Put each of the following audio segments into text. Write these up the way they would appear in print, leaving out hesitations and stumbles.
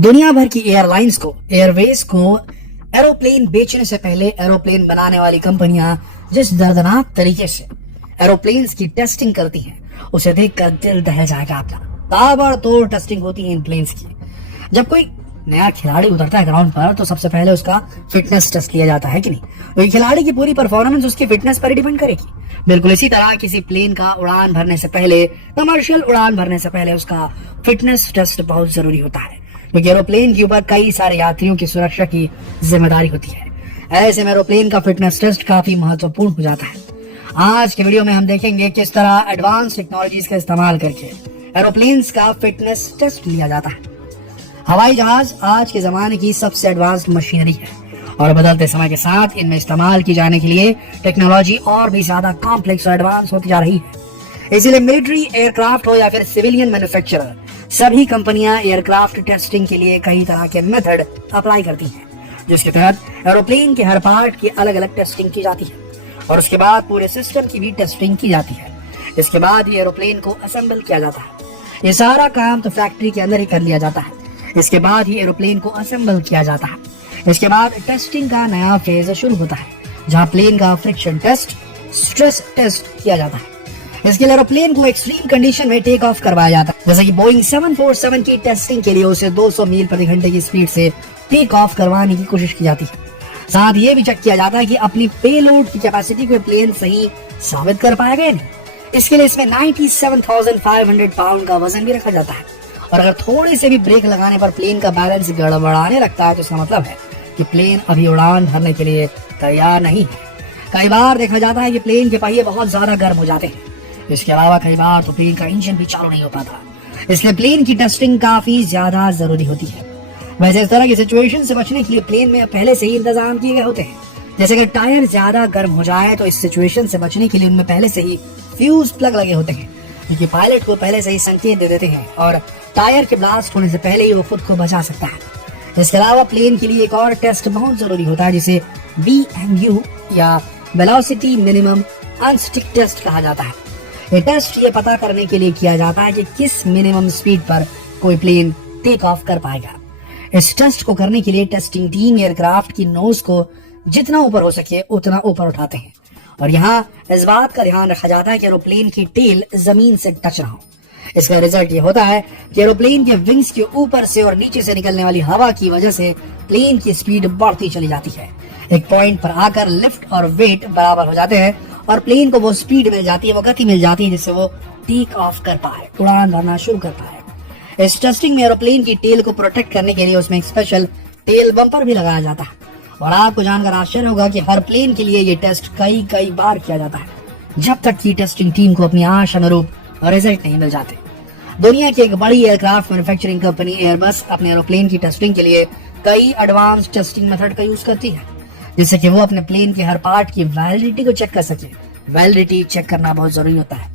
दुनिया भर की एयरलाइंस को, एयरवेज को एरोप्लेन बेचने से पहले एरोप्लेन बनाने वाली कंपनियां जिस दर्दनाक तरीके से एरोप्लेन्स की टेस्टिंग करती हैं, उसे देखकर दिल दहल जाएगा आपका। ताबड़तोड़ टेस्टिंग होती है इन प्लेन्स की। जब कोई नया खिलाड़ी उतरता है ग्राउंड पर तो सबसे पहले उसका फिटनेस टेस्ट लिया जाता है कि नहीं। तो खिलाड़ी की पूरी परफॉर्मेंस उसकी फिटनेस पर ही डिपेंड करेगी। बिल्कुल इसी तरह किसी प्लेन का उड़ान भरने से पहले, कमर्शियल उड़ान भरने से पहले उसका फिटनेस टेस्ट बहुत जरूरी होता है, क्योंकि एरोप्लेन के ऊपर कई सारे यात्रियों की सुरक्षा की जिम्मेदारी होती है। ऐसे में एरोप्लेन का फिटनेस टेस्ट काफी महत्वपूर्ण हो जाता है। आज के वीडियो में हम देखेंगे किस तरह एडवांस टेक्नोलॉजीज का इस्तेमाल करके एरोप्लेन्स का फिटनेस टेस्ट लिया जाता है। हवाई जहाज आज के जमाने की सबसे एडवांस्ड मशीनरी है और बदलते समय के साथ इनमें इस्तेमाल की जाने के लिए टेक्नोलॉजी और भी ज्यादा कॉम्प्लेक्स और एडवांस होती जा रही है। इसीलिए मिलिट्री एयरक्राफ्ट हो या फिर सिविलियन मैन्युफैक्चरर, सभी कंपनियां एयरक्राफ्ट टेस्टिंग के लिए कई तरह के मेथड अप्लाई करती हैं, जिसके तहत एरोप्लेन के हर पार्ट की अलग अलग टेस्टिंग की जाती है और उसके बाद पूरे सिस्टम की भी टेस्टिंग की जाती है। इसके बाद ये एरोप्लेन को असेंबल किया जाता है। ये सारा काम तो फैक्ट्री के अंदर ही कर लिया जाता है। इसके बाद ही एरोप्लेन को असेंबल किया जाता है। इसके बाद टेस्टिंग का नया फेज शुरू होता है, जहां प्लेन का फ्रिक्शन टेस्ट, स्ट्रेस टेस्ट किया जाता है। इसके लिए एरोप्लेन को एक्सट्रीम कंडीशन में टेक ऑफ करवाया जाता है। जैसे कि बोइंग 747 की टेस्टिंग के लिए उसे 200 मील प्रति घंटे की स्पीड से टेक ऑफ करवाने की कोशिश की जाती है। साथ ये भी चेक किया जाता है कि अपनी पेलोड की कैपेसिटी को प्लेन सही साबित कर पाएगा या नहीं। इसके लिए इसमें 97,500 पाउंड का वजन भी रखा जाता है और अगर थोड़ी से भी ब्रेक लगाने पर प्लेन का बैलेंस गड़बड़ाने लगता है तो इसका मतलब है कि प्लेन अभी उड़ान भरने के लिए तैयार नहीं है। कई बार देखा जाता है कि प्लेन के पहिए बहुत ज्यादा गर्म हो जाते हैं। इसके अलावा कई बार तो प्लेन का इंजन भी चालू नहीं हो पाता, इसलिए प्लेन की टेस्टिंग काफी ज्यादा जरूरी होती है। वैसे इस तरह की सिचुएशन से बचने के लिए प्लेन में पहले से ही इंतजाम किए गए होते हैं। जैसे कि टायर ज्यादा गर्म हो जाए तो इस सिचुएशन से बचने के लिए उनमें पहले से ही फ्यूज प्लग लगे होते हैं, क्योंकि पायलट को पहले से ही संकेत दे देते हैं और टायर के ब्लास्ट होने से पहले ही वो खुद को बचा सकता है। इसके अलावा प्लेन के लिए एक और टेस्ट बहुत जरूरी होता है, जिसे VMU या वेलोसिटी मिनिमम अनस्टिक टेस्ट कहा जाता है। ये टेस्ट ये पता करने के लिए किया जाता है कि किस मिनिमम स्पीड पर कोई प्लेन टेक ऑफ कर पाएगा। इस टेस्ट को करने के लिए टेस्टिंग टीम एयरक्राफ्ट की नोज को जितना ऊपर हो सके उतना ऊपर उठाते हैं और यहाँ इस बात का ध्यान रखा जाता है कि एरोप्लेन की टेल जमीन से टच ना हो। इसका रिजल्ट ये होता है कि एरोप्लेन के विंग्स के ऊपर से और नीचे से निकलने वाली हवा की वजह से प्लेन की स्पीड बढ़ती चली जाती है। एक पॉइंट पर आकर लिफ्ट और वेट बराबर हो जाते हैं और प्लेन को वो स्पीड मिल जाती है, वो गति मिल जाती है, जिससे वो टेक ऑफ कर पाए, उड़ान भरना शुरू कर पाए। इस टेस्टिंग में एरोप्लेन की टेल को प्रोटेक्ट करने के लिए उसमें एक स्पेशल टेल बम्पर भी लगाया जाता है और आपको जानकर आश्चर्य होगा कि हर प्लेन के लिए ये टेस्ट कई बार किया जाता है, जब तक की टेस्टिंग टीम को अपनी आश अनुरूप रिजल्ट नहीं मिल जाते। दुनिया की एक बड़ी एयरक्राफ्ट मैन्युफैक्चरिंग कंपनी एयरबस अपने एरोप्लेन की टेस्टिंग के लिए कई एडवांस टेस्टिंग मेथड का यूज करती है, जिससे कि वो अपने प्लेन के हर पार्ट की वैलिडिटी को चेक कर सके। वैलिडिटी चेक करना बहुत जरूरी होता है।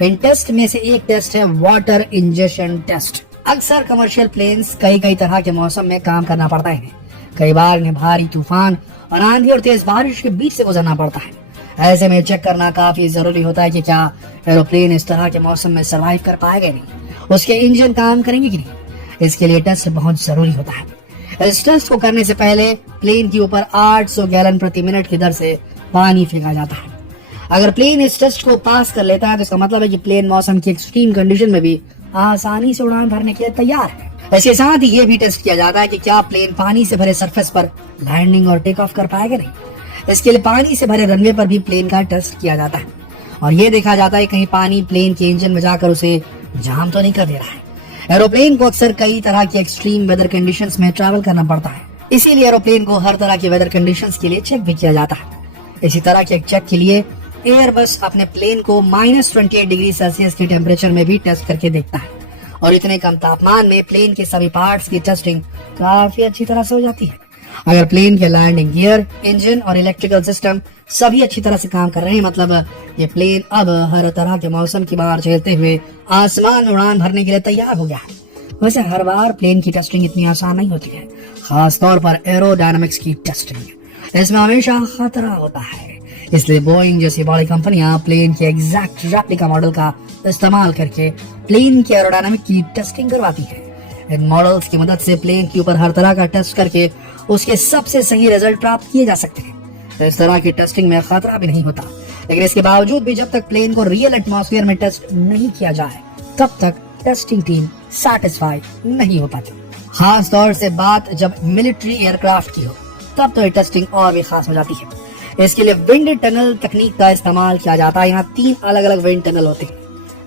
इन टेस्ट में से एक टेस्ट है वाटर इंजेक्शन टेस्ट। अक्सर कमर्शियल प्लेन्स कई तरह के मौसम में काम करना पड़ता है। कई बार इन्हें भारी तूफान और आंधी और तेज बारिश के बीच से गुजरना पड़ता है। ऐसे में चेक करना काफी जरूरी होता है कि क्या एरोप्लेन इस तरह के मौसम में सर्वाइव कर पाएगा नहीं, उसके इंजन काम करेंगे कि नहीं। इसके लिए टेस्ट बहुत जरूरी होता है। इस टेस्ट को करने से पहले प्लेन के ऊपर 800 गैलन प्रति मिनट की दर से पानी फेंका जाता है। अगर प्लेन इस टेस्ट को पास कर लेता है तो इसका मतलब है कि प्लेन मौसम की एक्सट्रीम कंडीशन में भी आसानी से उड़ान भरने के लिए तैयार है। इसके साथ ही ये भी टेस्ट किया जाता है कि क्या प्लेन पानी से भरे सरफेस पर लैंडिंग और टेक ऑफ कर पाएगा नहीं। इसके लिए पानी से भरे रनवे पर भी प्लेन का टेस्ट किया जाता है और ये देखा जाता है कहीं पानी प्लेन के इंजन में जाकर उसे जाम तो नहीं कर दे रहा है। एरोप्लेन को अक्सर कई तरह की एक्सट्रीम वेदर कंडीशंस में ट्रैवल करना पड़ता है, इसीलिए एरोप्लेन को हर तरह की वेदर कंडीशंस के लिए चेक भी किया जाता है। इसी तरह के एक चेक के लिए एयरबस अपने प्लेन को -28 डिग्री सेल्सियस के टेम्परेचर में भी टेस्ट करके देखता है और इतने कम तापमान में प्लेन के सभी पार्ट्स की टेस्टिंग काफी अच्छी तरह से हो जाती है। अगर प्लेन के लैंडिंग गियर, इंजन और इलेक्ट्रिकल सिस्टम सभी अच्छी तरह से काम कर रहे हैं, मतलब ये प्लेन अब हर तरह के मौसम की मार झेलते हुए आसमान उड़ान भरने के लिए तैयार हो गया है। वैसे हर बार प्लेन की टेस्टिंग इतनी आसान नहीं होती है, खास तौर पर एरोडायनामिक्स की टेस्टिंग। इसमें हमेशा खतरा होता है, इसलिए बोइंग जैसी बड़ी कंपनियां प्लेन के एग्जैक्ट रेप्लिका मॉडल का इस्तेमाल करके प्लेन के एरोडायनामिक की टेस्टिंग करवाती है। इन मॉडल्स की मदद से प्लेन के ऊपर हर तरह का टेस्ट करके उसके सबसे सही रिजल्ट प्राप्त किए जा सकते हैं। तो इस तरह की टेस्टिंग में खतरा भी नहीं होता, लेकिन इसके बावजूद भी जब तक प्लेन को रियल एटमॉस्फेयर में टेस्ट नहीं किया जाए तब तक टेस्टिंग टीम सैटिस्फाई नहीं हो पाती। खास तौर से बात जब मिलिट्री एयरक्राफ्ट की हो तब तो ये टेस्टिंग और भी खास हो जाती है। इसके लिए विंड टनल तकनीक का इस्तेमाल किया जाता है। यहाँ 3 अलग अलग विंड टनल होते हैं,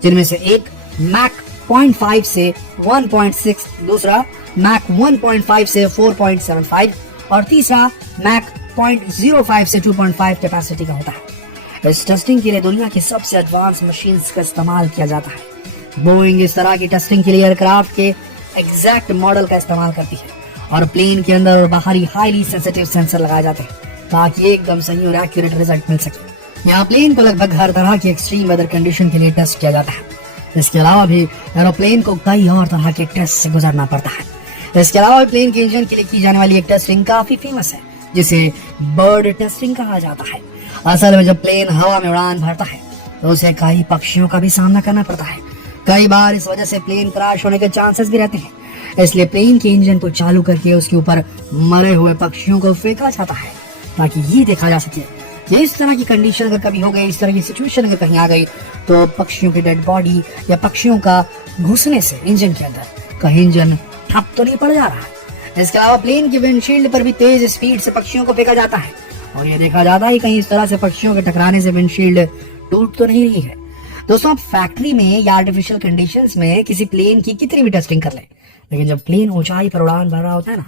जिनमें से एक मैक 0.5 से 1.6, दूसरा मैक 1.5 से 4.75 और तीसरा मैक 0.05 से 2.5 कैपेसिटी का होता है। इस टेस्टिंग के लिए दुनिया की सबसे एडवांस मशीन्स का इस्तेमाल किया जाता है। बोइंग इस तरह की टेस्टिंग के लिए एयरक्राफ्ट के एग्जैक्ट मॉडल का इस्तेमाल करती है और प्लेन के अंदर और बाहरी हाईली सेंसिटिव सेंसर लगाए जाते हैं ताकि एकदम सही और एक्यूरेट रिजल्ट मिल सके। यहाँ प्लेन को लगभग हर तरह की एक्सट्रीम वेदर कंडीशन के लिए टेस्ट किया जाता है। इसके अलावा भी एरोप्लेन को कई और तरह के टेस्ट से गुजरना पड़ता है। इसके अलावा प्लेन के इंजन के लिए की जाने वाली एक टेस्टिंग काफी फेमस है, जिसे बर्ड टेस्टिंग कहा जाता है। असल में जब प्लेन हवा में उड़ान भरता है तो उसे कई पक्षियों का भी सामना करना पड़ता है। कई बार इस वजह से प्लेन क्रैश होने के चांसेस भी रहते हैं। इसलिए प्लेन के इंजन को चालू करके उसके ऊपर मरे हुए पक्षियों को फेंका जाता है ताकि ये देखा जा सके कि इस तरह की कंडीशन अगर कभी हो गई, इस तरह की सिचुएशन अगर कहीं आ गई तो पक्षियों की डेड बॉडी या पक्षियों का घुसने से इंजन के अंदर कहीं इंजन ठप तो नहीं पड़ जा रहा है। इसके अलावा प्लेन की विंडशील्ड पर भी तेज स्पीड से पक्षियों को फेंका जाता है और ये देखा जाता है कहीं इस तरह से पक्षियों के टकराने से विंडशील्ड टूट तो नहीं रही है। दोस्तों, आप फैक्ट्री में या आर्टिफिशियल कंडीशंस में किसी प्लेन की कितनी भी टेस्टिंग कर ले, लेकिन जब प्लेन ऊंचाई पर उड़ान भर रहा होता है ना,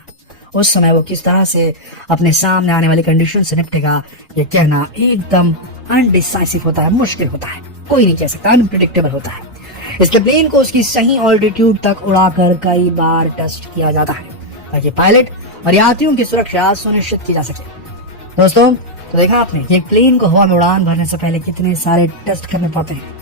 उस समय वो किस तरह से अपने सामने आने वाली कंडीशन से निपटेगा ये कहना एकदम अनडिसाइसिव होता है, मुश्किल होता है, कोई नहीं कह सकता, अनप्रिडिक्टेबल होता है। इसलिए प्लेन को उसकी सही ऑल्टीट्यूड तक उड़ाकर कई बार टेस्ट किया जाता है ताकि पायलट और यात्रियों की सुरक्षा सुनिश्चित की जा सके। दोस्तों, तो देखा आपने कि एक प्लेन को हवा में उड़ान भरने से पहले कितने सारे टेस्ट करने पड़ते हैं।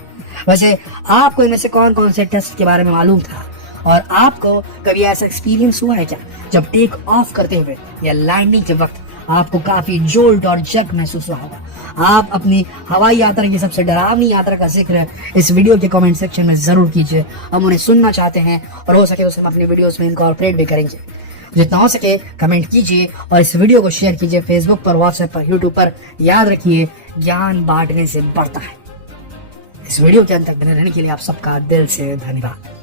वैसे आपको इनमें से कौन कौन से टेस्ट के बारे में मालूम था और आपको कभी ऐसा एक्सपीरियंस हुआ है क्या जब टेक ऑफ करते हुए या लैंडिंग के वक्त आपको काफी जोल्ट और जर्क महसूस हुआ होगा? आप अपनी हवाई यात्रा की सबसे डरावनी यात्रा का जिक्र इस वीडियो के कमेंट सेक्शन में जरूर कीजिए। हम उन्हें सुनना चाहते हैं और हो सके तो हम अपनी वीडियोस में इनकॉर्पोरेट भी करेंगे। जितना हो सके कमेंट कीजिए और इस वीडियो को शेयर कीजिए फेसबुक पर, व्हाट्सएप पर, यूट्यूब पर। याद रखिए, ज्ञान बांटने से बढ़ता है। इस वीडियो के अंत तक बने रहने के लिए आप सबका दिल से धन्यवाद।